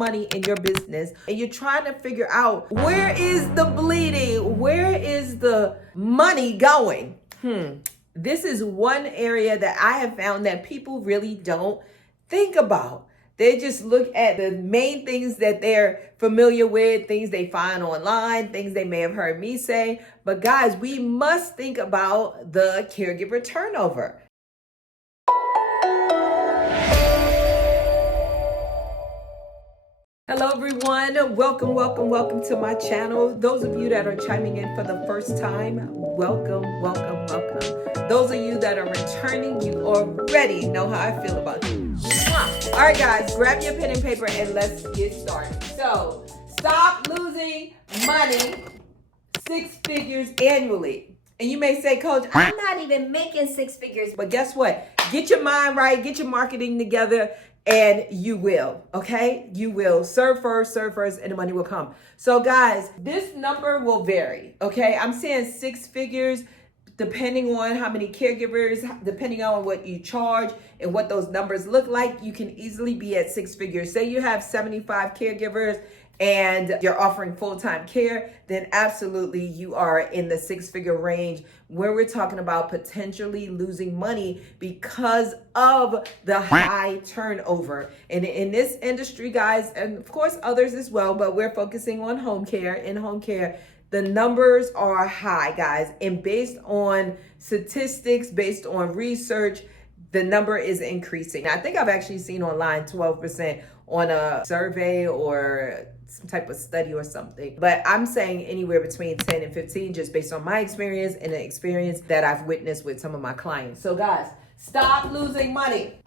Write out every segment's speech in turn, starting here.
money in your business and you're trying to figure out where is the bleeding, where is the money going? This is one area that I have found that people really don't think about. They just look at the main things that they're familiar with, things they find online, things they may have heard me say. But guys, we must think about the caregiver turnover. Hello everyone, welcome to my channel. Those of you that are chiming in for the first time, welcome. Those of you that are returning, you already know how I feel about you. All right guys, grab your pen and paper and let's get started. So, stop losing money 6 figures annually. And you may say, Coach, I'm not even making 6 figures. But guess what? Get your mind right, get your marketing together, and you will, okay? You will serve first, and the money will come. So guys, this number will vary, okay? I'm saying 6 figures depending on how many caregivers, depending on what you charge and what those numbers look like. You can easily be at 6 figures. Say you have 75 caregivers and you're offering full-time care, then absolutely you are in the 6-figure range where we're talking about potentially losing money because of the high turnover. And in this industry, guys, and of course others as well, but we're focusing on home care. In home care, the numbers are high, guys. And based on statistics, based on research, the number is increasing. I think I've actually seen online 12% on a survey or some type of study or something. But I'm saying anywhere between 10 and 15 just based on my experience and the experience that I've witnessed with some of my clients. So guys, stop losing money.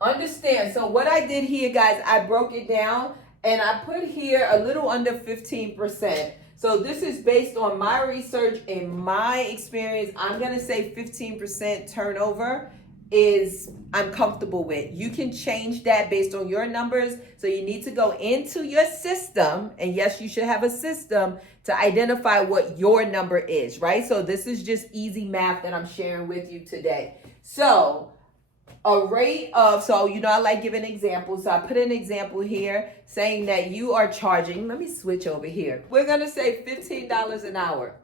Understand. So what I did here, guys, I broke it down and I put here a little under 15%. So this is based on my research and my experience. I'm going to say 15% turnover is I'm comfortable with. You can change that based on your numbers. So you need to go into your system, and yes, you should have a system to identify what your number is, right? So this is just easy math that I'm sharing with you today. So a rate of, so you know I like giving examples. So I put an example here saying that you are charging, let me switch over here. We're going to say $15 an hour.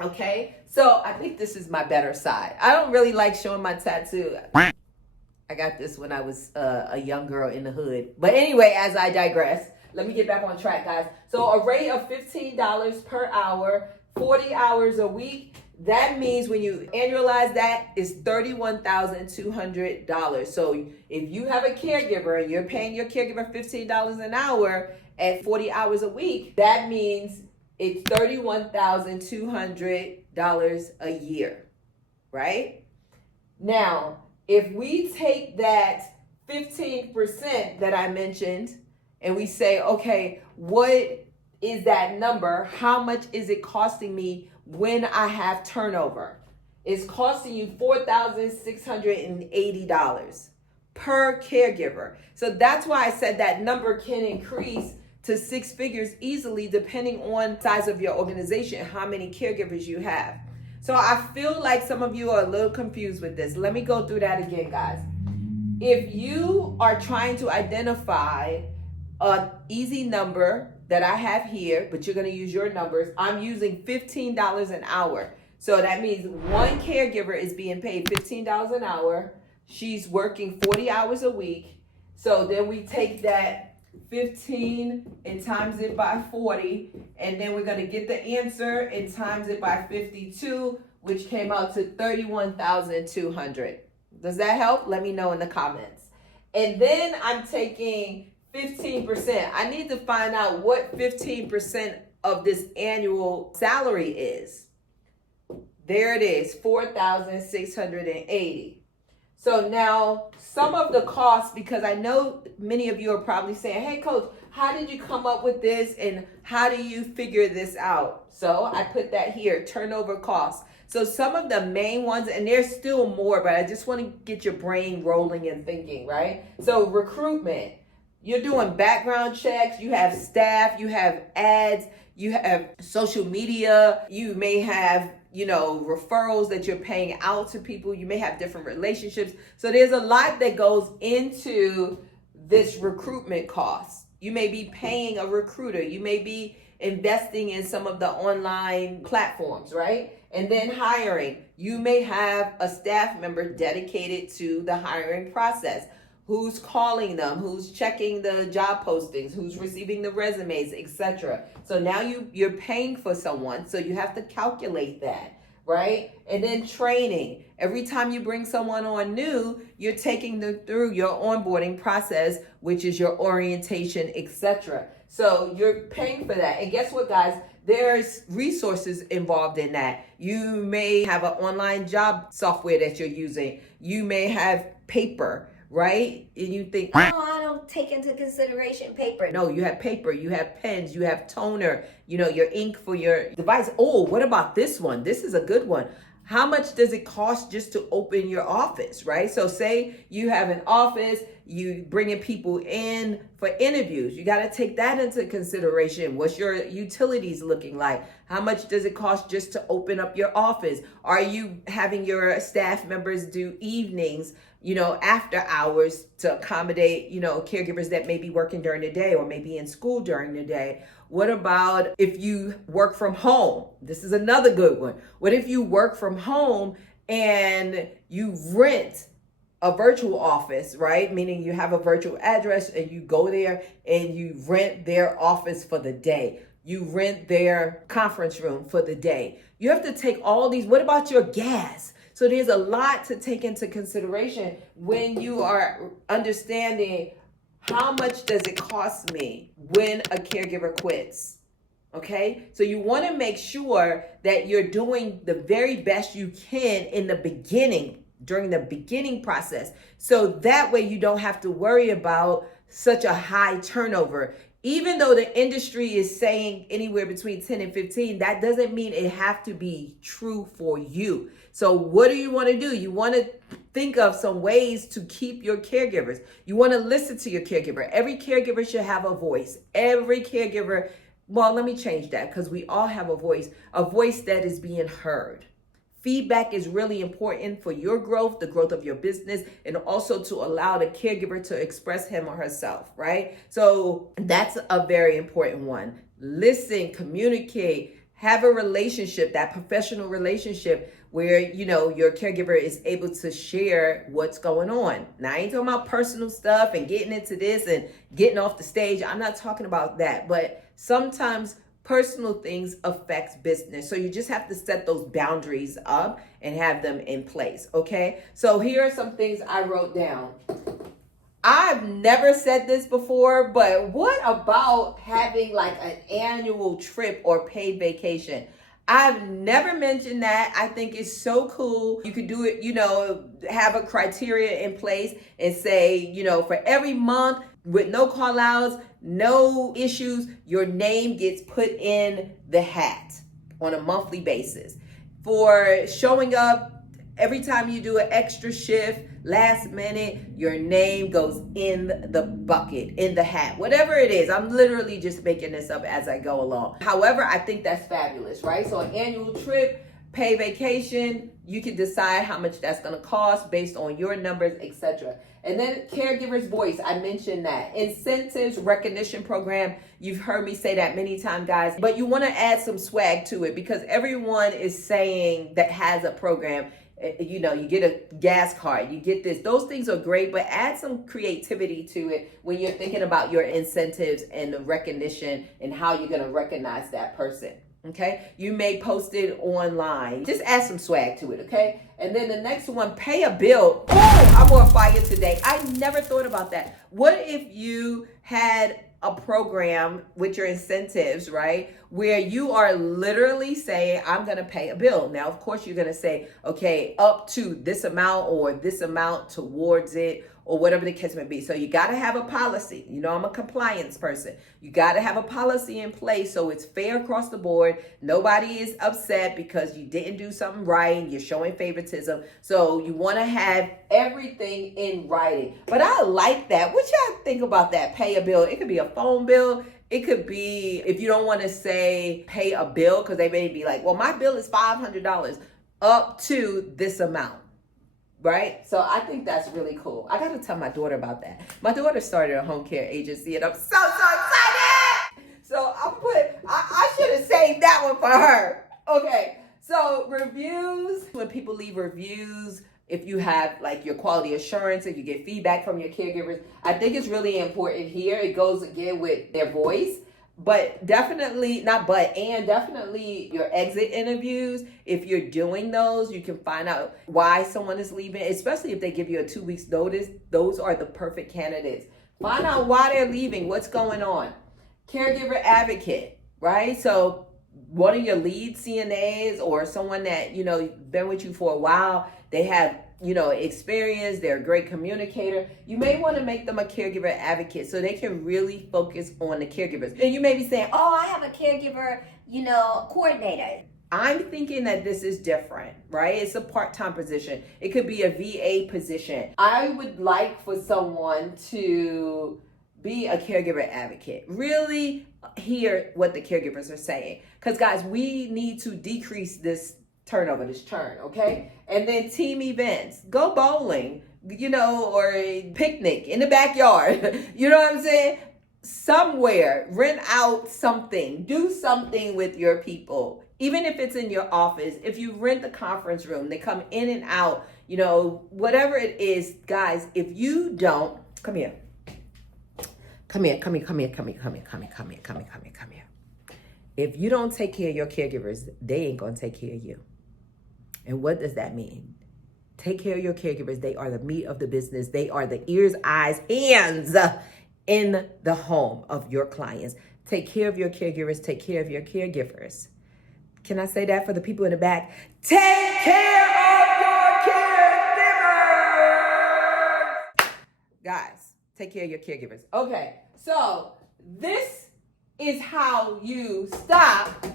Okay, so I think this is my better side. I don't really like showing my tattoo. I got this when I was a young girl in the hood. But anyway, as I digress, let me get back on track, guys. So a rate of $15 per hour, 40 hours a week. That means when you annualize that, it's $31,200. So if you have a caregiver and you're paying your caregiver $15 an hour at 40 hours a week, that means it's $31,200 a year, right? Now, if we take that 15% that I mentioned and we say, okay, what is that number? How much is it costing me when I have turnover? It's costing you $4,680 per caregiver. So that's why I said that number can increase to 6 figures easily depending on the size of your organization, how many caregivers you have. So I feel like some of you are a little confused with this. Let me go through that again, guys. If you are trying to identify an easy number that I have here, but you're going to use your numbers, I'm using $15 an hour. So that means one caregiver is being paid $15 an hour. She's working 40 hours a week. So then we take that 15 and times it by 40, and then we're going to get the answer and times it by 52, which came out to 31,200. Does that help? Let me know in the comments. And then I'm taking 15%. I need to find out what 15% of this annual salary is. There it is, 4,680. So now some of the costs, because I know many of you are probably saying, hey coach, how did you come up with this and how do you figure this out? So I put that here, turnover costs. So some of the main ones, and there's still more, but I just want to get your brain rolling and thinking, right? So recruitment, you're doing background checks, you have staff, you have ads, you have social media, you may have referrals that you're paying out to people. You may have different relationships. So there's a lot that goes into this recruitment cost. You may be paying a recruiter. You may be investing in some of the online platforms, right? And then hiring. You may have a staff member dedicated to the hiring process. Who's calling them, who's checking the job postings, who's receiving the resumes, etc. So now you're paying for someone, so you have to calculate that, right? And then training. Every time you bring someone on new, you're taking them through your onboarding process, which is your orientation, etc. So you're paying for that. And guess what, guys? There's resources involved in that. You may have an online job software that you're using. You may have paper, right? And you think, oh, I don't take into consideration paper. No, you have paper, you have pens, you have toner, your ink for your device. Oh, what about this one? This is a good one. How much does it cost just to open your office, right? So say you have an office, you bringing people in for interviews. You got to take that into consideration. What's your utilities looking like? How much does it cost just to open up your office? Are you having your staff members do evenings, after hours to accommodate, caregivers that may be working during the day or maybe in school during the day? What about if you work from home? This is another good one. What if you work from home and you rent a virtual office, right? Meaning you have a virtual address and you go there and you rent their office for the day. You rent their conference room for the day. You have to take all these. What about your gas? So there's a lot to take into consideration when you are understanding how much does it cost me when a caregiver quits. Okay, so you want to make sure that you're doing the very best you can in the beginning, during the beginning process. So that way you don't have to worry about such a high turnover. Even though the industry is saying anywhere between 10 and 15, that doesn't mean it have to be true for you. So what do you want to do? You want to think of some ways to keep your caregivers. You want to listen to your caregiver. Every caregiver should have a voice. Every caregiver, well, let me change that because we all have a voice that is being heard. Feedback is really important for your growth, the growth of your business, and also to allow the caregiver to express him or herself, right? So that's a very important one. Listen, communicate, have a relationship, that professional relationship where, your caregiver is able to share what's going on. Now, I ain't talking about personal stuff and getting into this and getting off the stage. I'm not talking about that, but sometimes personal things affects business. So you just have to set those boundaries up and have them in place. Okay. So here are some things I wrote down. I've never said this before, but what about having like an annual trip or paid vacation? I've never mentioned that. I think it's so cool. You could do it, have a criteria in place and say, for every month with no call outs, no issues, your name gets put in the hat on a monthly basis. For showing up every time you do an extra shift, last minute, your name goes in the bucket, in the hat, whatever it is. I'm literally just making this up as I go along. However, I think that's fabulous, right? So an annual trip, pay vacation, you can decide how much that's going to cost based on your numbers, etc. And then caregiver's voice, I mentioned that. Incentives, recognition program, you've heard me say that many times, guys, but you want to add some swag to it because everyone is saying that has a program. You get a gas card, you get this. Those things are great, but add some creativity to it when you're thinking about your incentives and the recognition and how you're going to recognize that person. Okay, you may post it online. Just add some swag to it, okay? And then the next one, pay a bill. Oh, I'm on fire today. I never thought about that. What if you had a program with your incentives, right? Where you are literally saying, I'm going to pay a bill. Now, of course, you're going to say, okay, up to this amount or this amount towards it or whatever the case may be. So you got to have a policy. I'm a compliance person. You got to have a policy in place so it's fair across the board. Nobody is upset because you didn't do something right and you're showing favoritism. So you want to have everything in writing. But I like that. What y'all think about that? Pay a bill. It could be a phone bill. It could be, if you don't want to say pay a bill, because they may be like, well, my bill is $500 up to this amount. right? So I think that's really cool. I got to tell my daughter about that. My daughter started a home care agency, and I'm so excited. So I should have saved that one for her. Okay, so reviews, when people leave reviews, if you have like your quality assurance, if you get feedback from your caregivers, I think it's really important here. It goes again with their voice. But definitely, definitely your exit interviews. If you're doing those, you can find out why someone is leaving, especially if they give you a 2 weeks notice. Those are the perfect candidates. Find out why they're leaving, what's going on. Caregiver advocate, right? So one of your lead CNAs or someone that, been with you for a while, they have, experience, they're a great communicator. You may want to make them a caregiver advocate so they can really focus on the caregivers. And you may be saying, Oh, I have a caregiver, coordinator. I'm thinking that this is different, right? It's a part-time position. It could be a VA position. I would like for someone to be a caregiver advocate. Really hear what the caregivers are saying. Because guys, we need to decrease this turnover, this churn, okay? And then team events. Go bowling, or a picnic in the backyard. You know what I'm saying? Somewhere, rent out something. Do something with your people. Even if it's in your office, if you rent the conference room, they come in and out, whatever it is, guys, if you don't, come here. If you don't take care of your caregivers, they ain't gonna take care of you. And what does that mean? Take care of your caregivers. They are the meat of the business. They are the ears, eyes, hands in the home of your clients. Take care of your caregivers. Take care of your caregivers. Can I say that for the people in the back? Take care of your caregivers. Guys, take care of your caregivers. Okay, so this is how you stop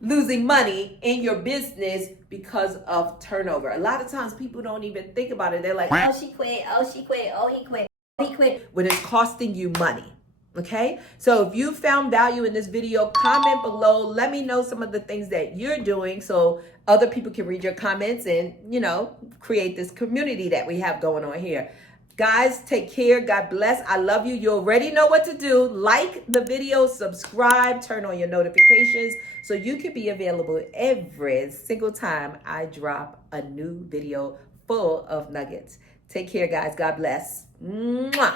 losing money in your business because of turnover. A lot of times people don't even think about it. They're like, oh, she quit. Oh, she quit. Oh, he quit. He quit. When it's costing you money. Okay, so if you found value in this video, comment below. Let me know some of the things that you're doing so other people can read your comments and, create this community that we have going on here. Guys, take care. God bless. I love you. You already know what to do. Like the video, subscribe, turn on your notifications so you can be available every single time I drop a new video full of nuggets. Take care, guys. God bless. Mwah.